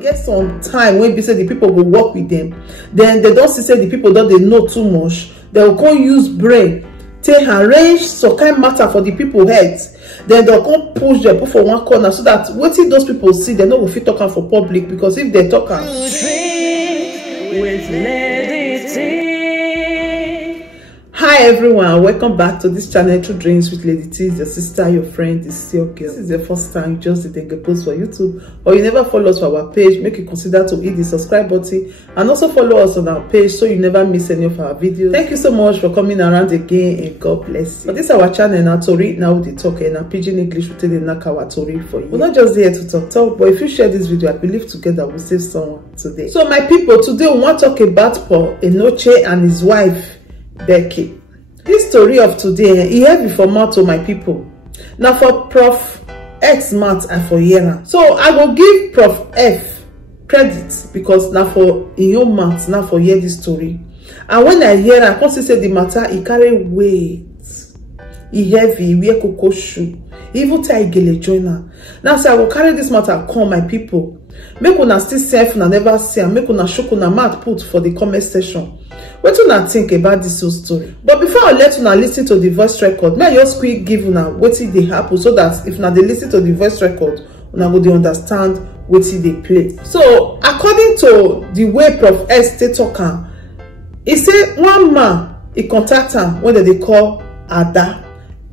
get some time when be say the people go work with them, then they don't see say the people don't they know too much, they will come use brain take arrange some kind matter for the people heads, then they'll come push them put for one corner so that waiting those people see they no go fit talk am for public, because if they talk am with Lady. Hi everyone, welcome back to this channel, True Dreams with Lady T. Your sister, your friend, is still girl. This is your first time you just did a post for YouTube, or you never follow us for our page, make you consider to hit the subscribe button and also follow us on our page so you never miss any of our videos. Thank you so much for coming around again, and God bless you. But this is our channel now, Tori. Now we talk in a pidgin English, we tell the Nakawa Tori for you. We're not just here to talk, but if you share this video, I believe together we'll save someone today. So my people, today we want to talk about Enenche and his wife Becky. This story of today, he heavy for mouth to my people. Now for Prof X math and for Yera. So I will give Prof F credit because now for in your math, now for hear this story. And when I hear, I can say the matter, he carry weight. He heavy, he wear cocoa shoe. He even tie gele joiner. Now say I will carry this matter, call my people. Make una still safe and never see, and make una show una mouth put for the comment section. What do you think about this whole story? But before I let una listen to the voice record, may I just quick give una what they happen so that if now they listen to the voice record, una go they understand what they play. So according to the way Prof S stay talking, he say one man he contact am when they call Ada,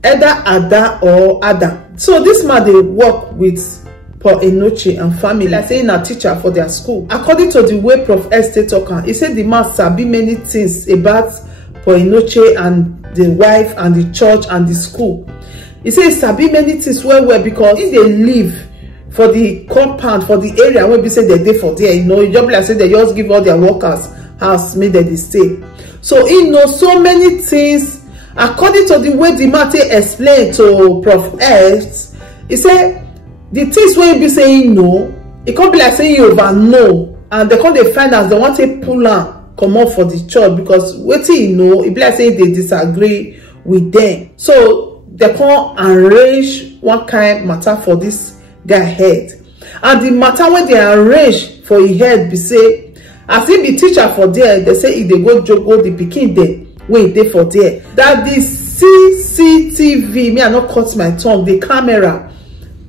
either Ada or Ada. So this man they work with for Enenche and family, like saying a teacher for their school. According to the way Prof S stay talking, he said the man sabi many things about for Enenche and the wife and the church and the school. He said he sabi many things well because if they live for the compound, for the area where we say they dey for there, you know, you just like say they just give all their workers house made they stay. So he knows so many things. According to the way the man explained to Prof S, he said the things wey be saying no, it can't be like saying you over no, and they can't dey find as they want to pull am come up for the church because wetin you know, it be like saying they disagree with them. So they can't arrange one kind matter for this guy head, and the matter when they arrange for his head be say as he be teacher for there, they say if they go jogo the pikin there wey dey for there, that the CCTV, me I not cut my tongue, the camera,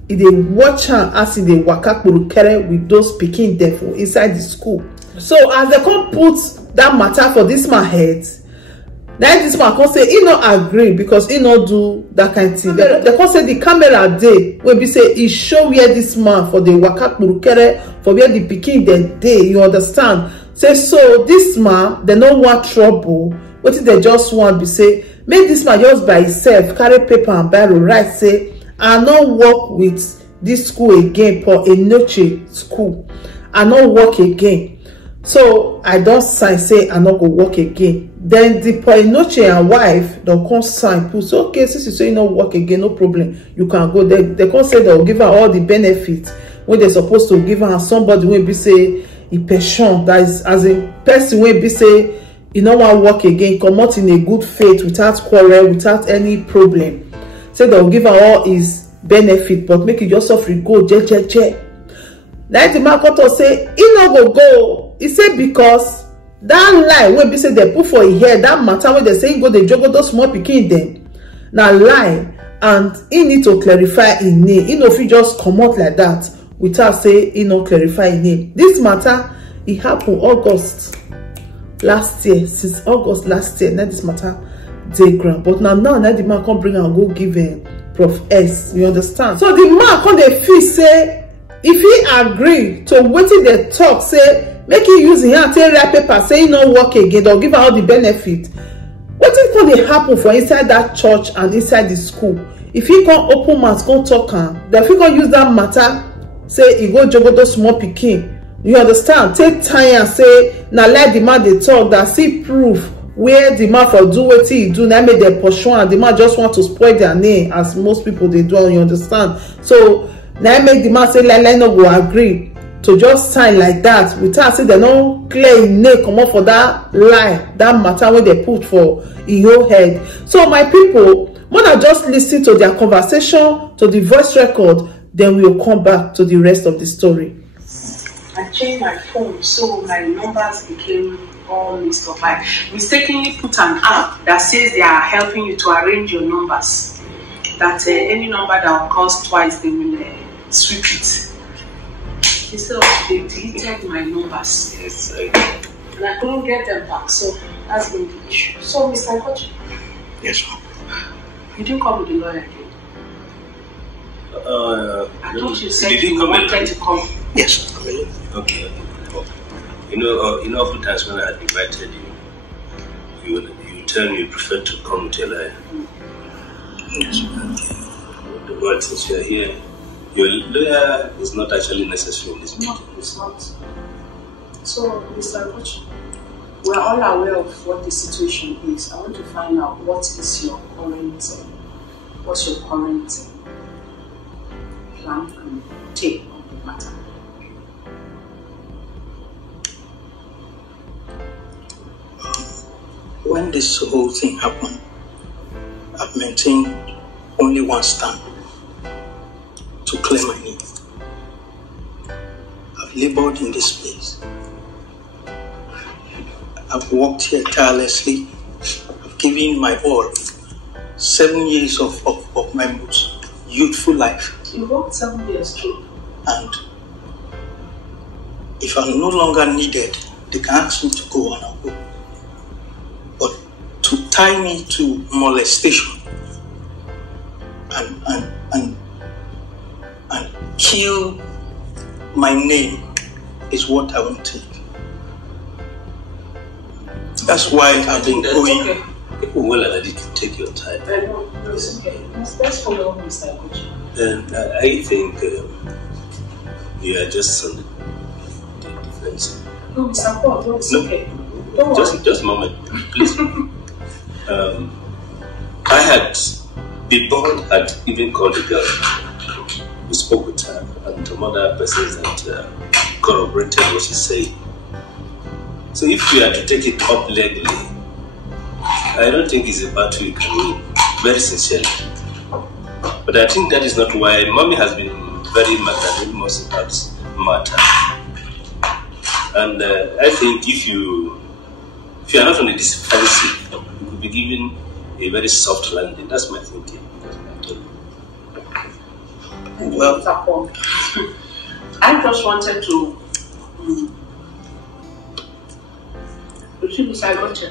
if they watch her as if they waka kpurukere with those pikin there for inside the school. So as they come put that matter for this man head, now this man can say he no agree because he no do that kind of thing. They can say the camera dey wey be say he show where this man for the waka kpurukere for where the pikin dem dey. You understand? Say so this man they no want trouble. What if they just want be say make this man just by himself carry paper and biro write say I not work with this school again for Enenche school. I not work again. So I don't sign say I not go work again. Then the Enenche and wife don't come sign put so okay, since you say you not work again, no problem. You can go. They can say they'll give her all the benefits when they're supposed to give her, and somebody will be say a pension, that is as a person will be say you know want work again, come out in a good faith without quarrel, without any problem. Say they'll give her all his benefit, but make it just suffer go je. Now the man come say he no go. He say because that lie when be say they put for his head, that matter when they say he go they juggle those small pikin them. Now lie, and he need to clarify his name. He no fit just come out like that without say he no clarify his name. This matter it happened August last year. Since August last year, now this matter dey ground, but now the man come bring and go give Prof S. You understand? So the man come dey feel say if he agree to wetin they talk, say make he use him hand take write paper say he no work again, they'll give her all the benefit. Wetin come dey happen for inside that church and inside the school? If he come open mouth come talk am, then if he come use that matter say he go jogo those small pikin, you understand, take time and say na like the man dey talk, that see proof where the man for do what he do, now make them pursue and the man just want to spoil their name as most people they do, you understand? So now make the man say like no go agree to just sign like that without say they no clear name come up for that lie, that matter when they put for in your head. So my people, when I just listen to their conversation, to the voice record, then we will come back to the rest of the story. I I changed my phone, so my numbers became all mixed up. I mistakenly put an app that says they are helping you to arrange your numbers. That any number that occurs twice, they will sweep it. Instead of they deleted my numbers. Yes, and I couldn't get them back, so that's been the issue. So, Mr. Kochi. Yes, ma'am. You didn't come with the lawyer again? I thought you said you wanted to come. Yes, I'm in. Okay. You know, oftentimes when I had invited you, you tell me you prefer to come with your lawyer. Yes, ma'am. But since you're here, your lawyer is not actually necessary in this meeting. No, it's not. So, Mr. Kochi, we are all aware of what the situation is. I want to find out what is your current, what's your current plan and take on the matter. When this whole thing happened, I've maintained only one stand: to clear my name. I've labored in this place. I've worked here tirelessly. I've given my all. 7 years of my most youthful life. You worked 7 years too. And if I'm no longer needed, they can ask me to go and I'll go. But to tie me to molestation and kill my name is what I won't take. That's why I've been going. Okay. People will allow you to take your time. No, it's okay. Let's follow up, Mr. Kochi. And I think you are just on the defensive. No, Mr. Paul, no, it's okay. Don't worry. Just a moment, please. The board had even called the girl. We spoke with her and some other persons that corroborated what she said. So if you are to take it up legally, I don't think it's a battle you can win, very sincerely. But I think that is not why Mommy has been very magnanimous about this matter. And I think if you are not on the defensive, you could be given a very soft landing. That's my thinking. Well, I just wanted to I got you.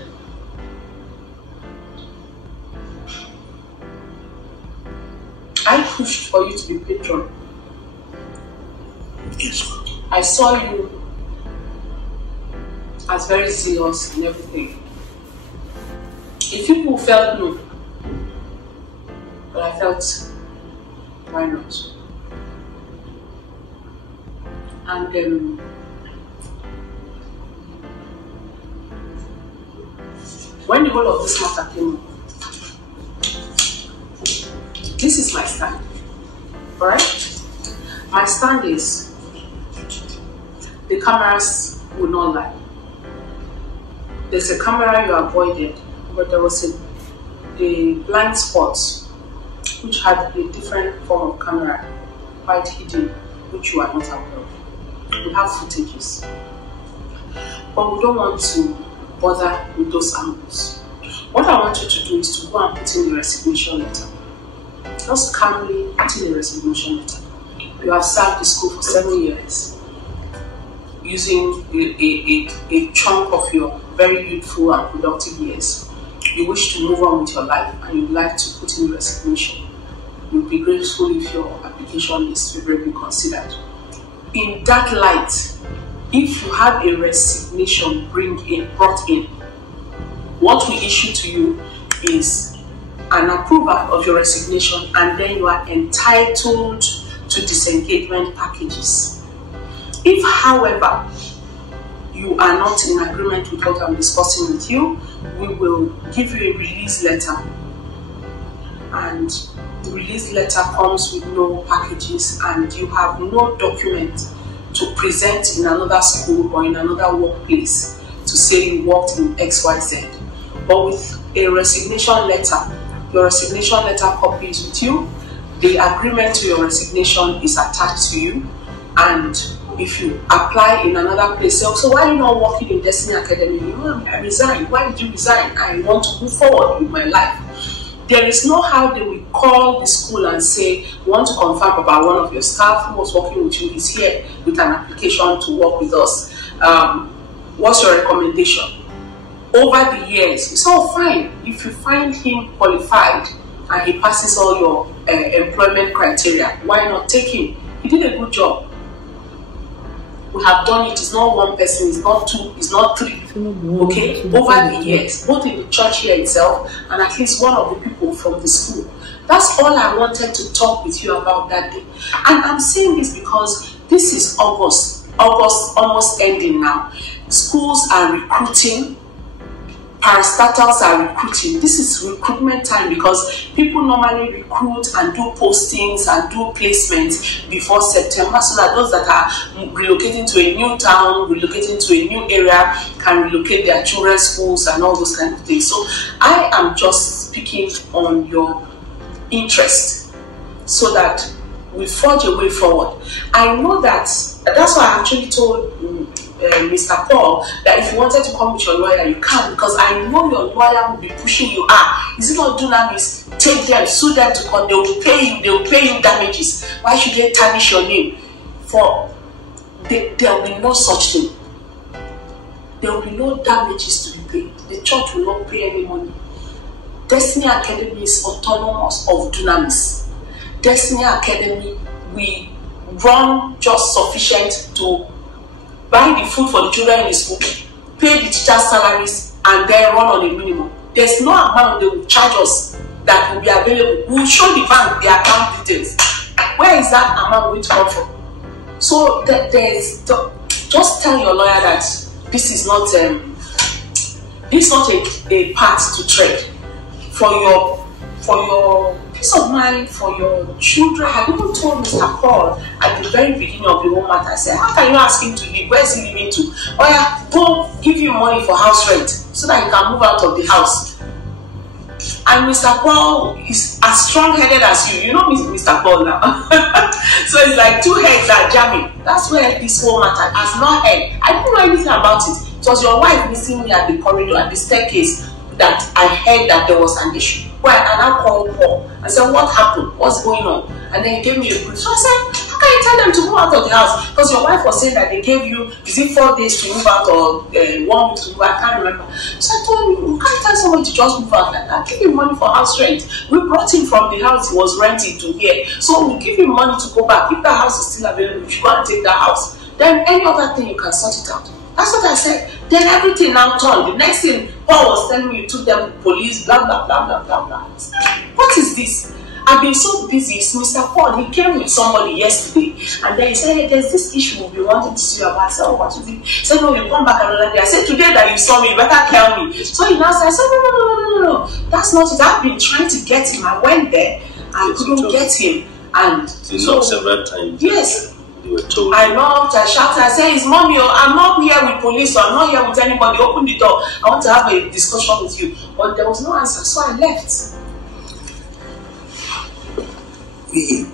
I pushed for you to be patron. Yes. I saw you as very zealous in everything. If people felt no, but I felt, why not? And when the whole of this matter came up, this is my stand, alright? My stand is, the cameras will not lie. There's a camera you avoided, but there was a blind spot which had a different form of camera, quite hidden, which you are not aware of. We have footages, but we don't want to bother with those angles. What I want you to do is to go and put in the resignation letter. Just calmly put in a resignation letter. You have served the school for 7 years, using a chunk of your very youthful and productive years. You wish to move on with your life and you'd like to put in resignation. You'll be grateful if your application is favorably considered. In that light, if you have a resignation brought in, what we issue to you is an approval of your resignation, and then you are entitled to disengagement packages. If, however, you are not in agreement with what I'm discussing with you, we will give you a release letter, and the release letter comes with no packages, and you have no document to present in another school or in another workplace to say you worked in XYZ. But with a resignation letter, your resignation letter copy is with you, the agreement to your resignation is attached to you, and if you apply in another place, so why are you not working in Destiny Academy? You know, I resigned. Why did you resign? I want to move forward with my life. There is no how they will call the school and say, we want to confirm about one of your staff who was working with you is here with an application to work with us. What's your recommendation? Over the years, it's all fine. If you find him qualified and he passes all your employment criteria, why not take him? He did a good job. We have done it. It's not one person, it's not two, it's not three. Okay? Over the years, both in the church here itself and at least one of the people from the school. That's all I wanted to talk with you about that day. And I'm saying this because this is August almost ending now. Schools are recruiting. Parastatals are recruiting. This is recruitment time because people normally recruit and do postings and do placements before September so that those that are relocating to a new town, relocating to a new area can relocate their children's schools and all those kind of things. So I am just speaking on your interest so that we forge a way forward. I know that's why I actually told Mr. Paul that if you wanted to come with your lawyer, you can, because I know your lawyer will be pushing you. Is it not dunamis? Take them, sue them to court. They will pay you damages. Why should they tarnish your name? There will be no such thing. There will be no damages to be paid. The church will not pay any money. Destiny Academy is autonomous of dunamis. Destiny Academy, we run just sufficient to buy the food for the children in the school, pay the teachers' salaries, and then run on a minimum. There's no amount they will charge us that will be available. We will show the bank the account details. Where is that amount going to come from? So just tell your lawyer that this is not a path to tread for your peace of mind, for your children. I even told Mr. Paul at the very beginning of the whole matter, I said, how can you ask him to leave? Where is he leaving to? Oh yeah, go give you money for house rent so that you can move out of the house. And Mr. Paul is as strong-headed as you. You know Mr. Paul now. So it's like two heads are jamming. That's where this whole matter has no head. I didn't know anything about it. It was your wife meeting me at the corridor, at the staircase, that I heard that there was an issue. Well, and I called Paul and said, what happened? What's going on? And then he gave me a brief. So I said, how can you tell them to move out of the house? Because your wife was saying that they gave you, is it 4 days to move out or 1 week to move out? I can't remember. So I told him, you can't tell someone to just move out like that. Give him money for house rent. We brought him from the house he was renting to here. So we give him money to go back. If that house is still available, you should go and take that house. Then any other thing you can sort it out. That's what I said. Then everything now turned. The next thing, Paul was telling me you took them to police, blah, blah, blah, blah, blah, blah. What is this? I've been so busy. So Mr. Paul, he came with somebody yesterday, and then he said, hey, there's this issue we'll be wanting to see you about. I said, oh, what is it? He said, no, you come back another day. I said, today that you saw me, you better tell me. So he now said, no. That's not it. I've been trying to get him. I went there, I couldn't get him. And you knocked several times. Yes. Were told. I knocked, I shouted, I said, it's mommy, I'm not here with police, or I'm not here with anybody, open the door, I want to have a discussion with you. But there was no answer, so I left.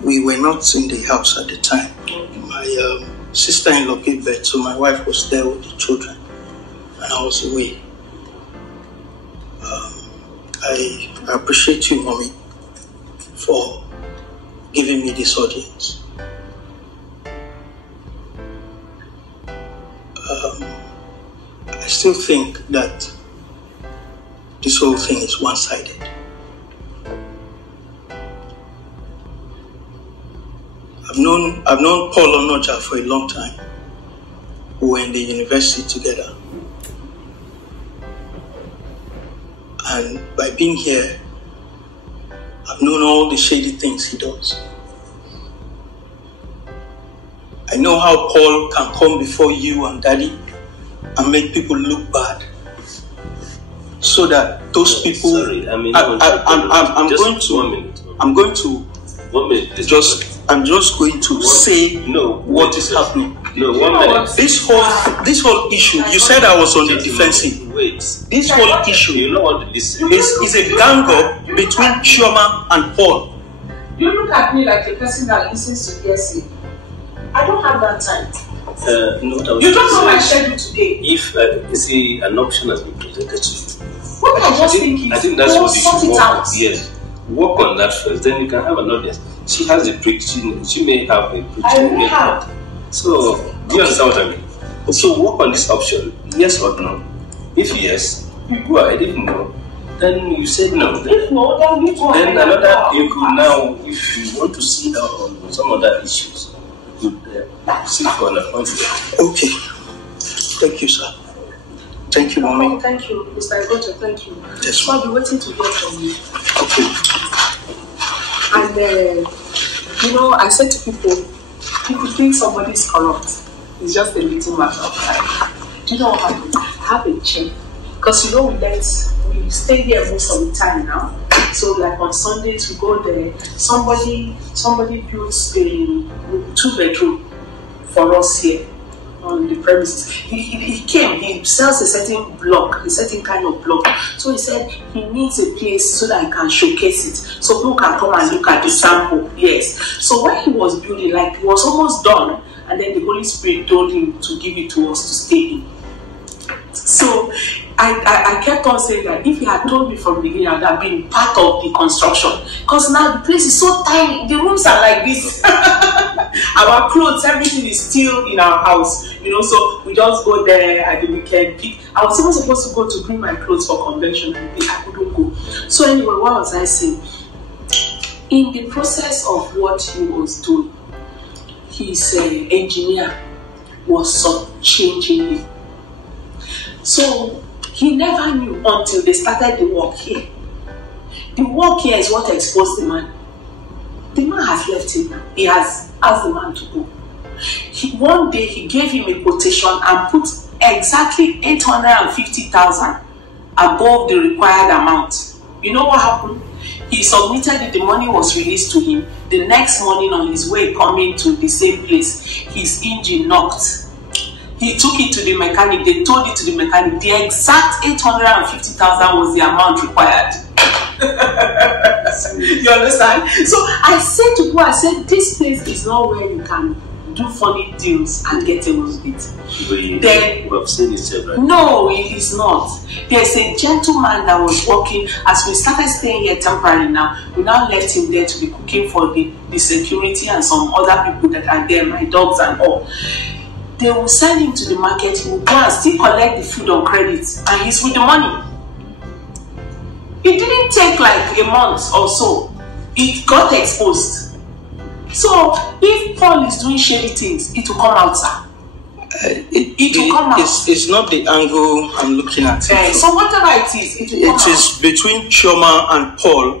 We were not in the house at the time. My sister-in-law gave birth, so my wife was there with the children, and I was away. I appreciate you, mommy, for giving me this audience. I still think that this whole thing is one-sided. I've known Paul Onoja for a long time. We were in the university together. And by being here, I've known all the shady things he does. I know how Paul can come before you and Daddy and make people look bad, so that those people. Sorry, I mean, I'm just going to say what is happening. No, 1 minute. This whole issue. You said I was on the defensive. Wait. This whole issue. You know what this is a gang up between Chioma and Paul. You look at me like a person that listens to hearsay. I don't have that time. No, you don't know my schedule today. If you see an option has been presented to you, what I'm just thinking I think that's what you should work on. Yes, work on that first. Then you can have an audience. She has a preach. She may have a preach. I may have. So do you understand what I mean? So work on this option. Yes or no? If yes, you go ahead. If no, then you say no. If no, then you go ahead. Then another, you could now, if you want to sit down on some other issues, you could sit for an appointment. Okay. Thank you, sir. Thank you, mommy. Oh, thank you, Mr. Enenche. Thank you. Yes, I'll be waiting to hear from you. Okay. And you know, I said to people, if you think somebody is corrupt, it's just a little matter of time. Do you know what happened? Have a check. Because you know we stay here most of the time now. So like on Sundays we go there. Somebody builds a 2-bedroom for us here on the premises. He came, he sells a certain block, a certain kind of block. So he said he needs a place so that he can showcase it. So people can come and look at the sample. Yes. So when he was building, like he was almost done, and then the Holy Spirit told him to give it to us to stay in. So I kept on saying that if he had told me from the beginning, I would have been part of the construction. Because now the place is so tiny, the rooms are like this. Our clothes, everything is still in our house, you know, so we just go there at the weekend. I was even supposed to go to bring my clothes for convention, and I couldn't go. So anyway, what was I saying? In the process of what he was doing, his engineer was changing him. So he never knew until they started the work here. The work here is what exposed the man. The man has left him. He has asked the man to go. One day he gave him a quotation and put exactly 850,000 above the required amount. You know what happened? He submitted it, the money was released to him. The next morning on his way coming to the same place, his engine knocked. He took it to the mechanic, they told it to the mechanic. The exact 850,000 was the amount required. You understand? So I said to her, I said, this place is not where you can do funny deals and get away with it. Then, we have seen it several times. No, it is not. There's a gentleman that was working, as we started staying here temporarily now, we now left him there to be cooking for the security and some other people that are there, my dogs and all. They will send him to the market, he will go and still collect the food on credit, and he's with the money. It didn't take like a month or so. It got exposed. So if Paul is doing shady things, it will come out, sir. It will come out. It's not the angle I'm looking at. So whatever it is, it will come out. It is between Chioma and Paul,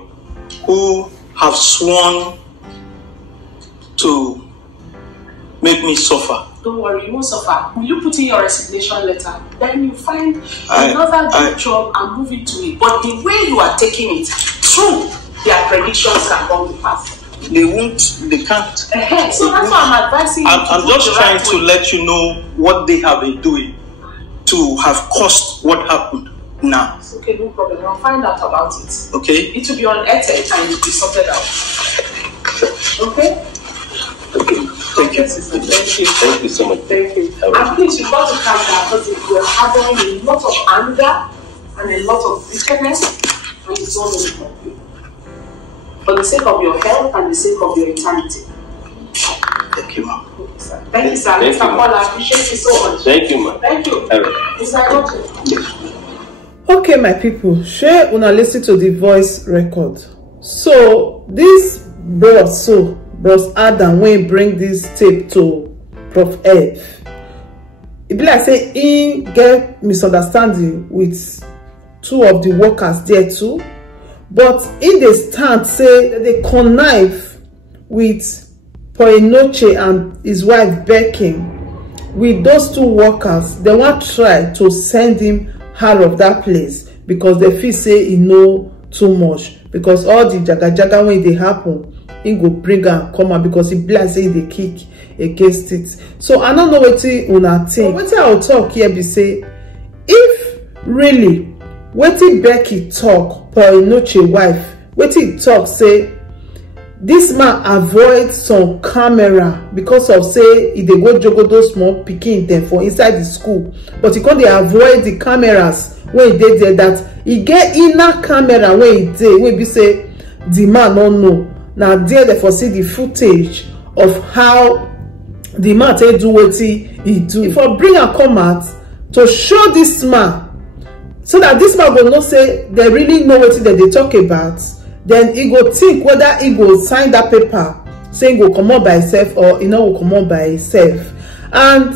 who have sworn to make me suffer. Don't worry, you won't suffer. Will you put in your resignation letter? Then you find another good job and move into it. But the way you are taking it, true, their predictions can come to pass. They won't, they can't. So that's why I'm advising you. I'm just trying to let you know what they have been doing to have caused what happened now. It's okay, no problem. I'll find out about it. Okay? It will be unearthed and it will be sorted out. Okay? Okay. Thank you. Thank you. Thank you so much. Thank you. And please, you've got to calm down because you're having a lot of anger and a lot of bitterness, and it's all going to help you. For the sake of your health and the sake of your eternity. Thank you, ma'am. Thank you, sir. Mr. Paul, I appreciate you so much. Thank you, ma'am. Thank you. Mr. Enenche. Okay, my people, share una listen to the voice record. So this bros Adam when bring this tape to Prof F. It be like say he get misunderstanding with two of the workers there too, but in the stand say that they connive with Enenche and his wife Becky with those two workers. They want try to send him out of that place because they feel say he know too much, because all the jaga when they happen, he go bring am come out because he be like say they kick against it. So I don't know wetin una think. Wetin I will talk here be say, if really wetin Becky talk, Enenche wife, wetin he talk say this man avoid some camera because of say he dey go jogodo small pikin dem for inside the school, but he come dey avoid the cameras wey dey there, that he get inner camera wey e dey wey be say the man no know. Na there they for see the footage of how the man take do wetin he do. For bring am come out to show this man, so that this man go know say they really know wetin dem dey talk about. Then he go think whether he go sign that paper saying go comot by himself or he no go comot by himself. And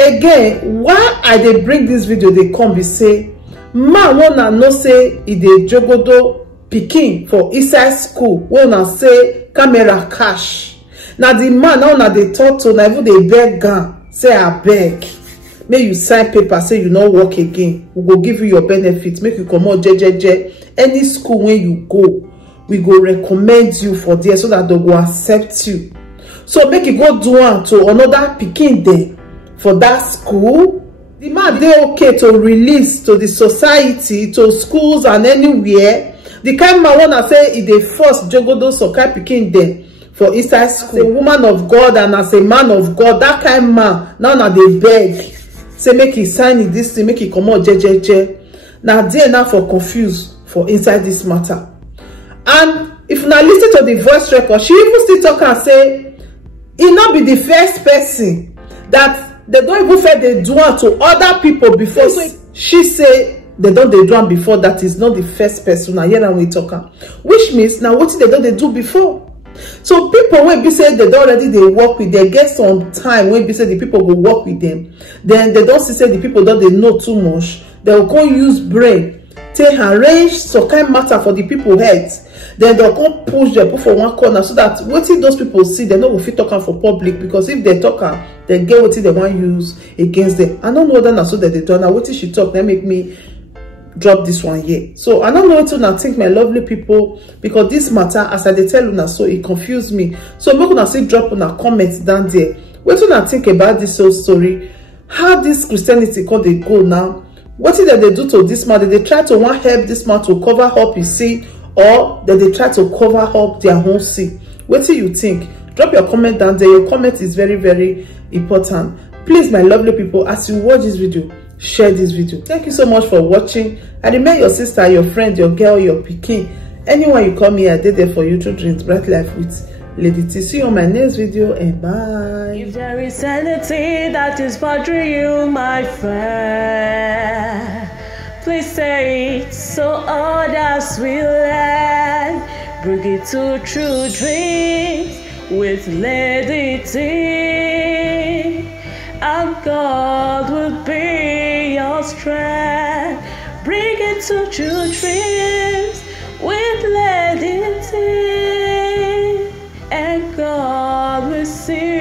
again, why I dey bring this video dey come be say man wey una know say he dey jogodo pikin for inside school wey una say camera cash. Na the man now una dey talk to, na even dey beg am say abeg make you sign paper say you no work again, we go give you your benefit, make you comot jejeje. Any school wey you go, we go recommend you for there so that they go accept you. So make you go do am to another pikin there for that school. The man dey okay to release to the society, to schools and anywhere. The kind man wanna say he dey force jogodo so kind pikin there for inside school. As a woman of God and as a man of God, that kind man now na dey beg say make he sign this thing, make he comot jejeje. Now there now for confused for inside this matter. And if una listen to the voice record, she even still talk and say he not be the first person, that they don't even feel they do it to other people before. So she say they don't they do it before, that is not the first person. Now here we talking, which means now what they don't they do before. So people when be say they don't already they work with, they get some time when be say the people will work with them, then they don't see say the people don't they know too much, they will go use brain take arrange some kind matter for the people heads. Then they'll come push them put for one corner, so that what those people see, they know if you talk for public, because if they talk they get what they want to use against them. I don't know whether so that they don't know what she talk, they make me drop this one here. So I don't know what to think, my lovely people, because this matter, as I tell you now, so it confused me. So I'm gonna see drop on a comment down there. What do you think about this whole story? How this Christianity called they go now? What did they do to this man? Did they try to want help this man to cover up his sin, or did they try to cover up their own sin? What do you think? Drop your comment down there. Your comment is very, very important. Please, my lovely people, as you watch this video, share this video. Thank you so much for watching. I remain your sister, your friend, your girl, your pikin. Anyone you call me, I did there for you to drink bright life with Lady T. See you on my next video, and bye. If there is anything that is bothering you, my friend, please say it so others will learn. Bring it to True Dreams with Lady T, and God will be your strength. Bring it to True Dreams with Lady T, and God will see